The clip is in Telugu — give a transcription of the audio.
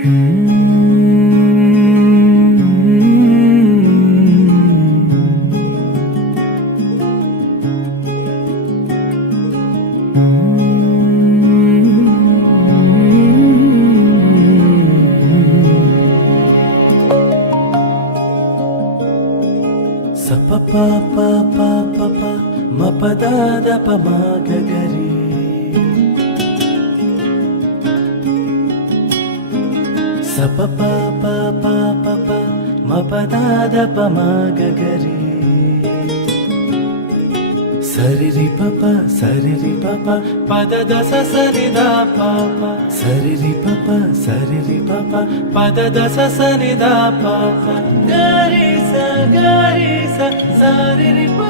సప ప ప ప ప ప మ ప ద ద ప మ గ గ రి సప ప ప ప ప ప మ ప ద ద ప మ గ గ రి సరి రి ప ప సరి రి ప ప ప ద ద స స రి ద ప ప సరి రి ప ప సరి రి ప ప ప ద ద స స రి ద ప ప గ రి స స రి రి ప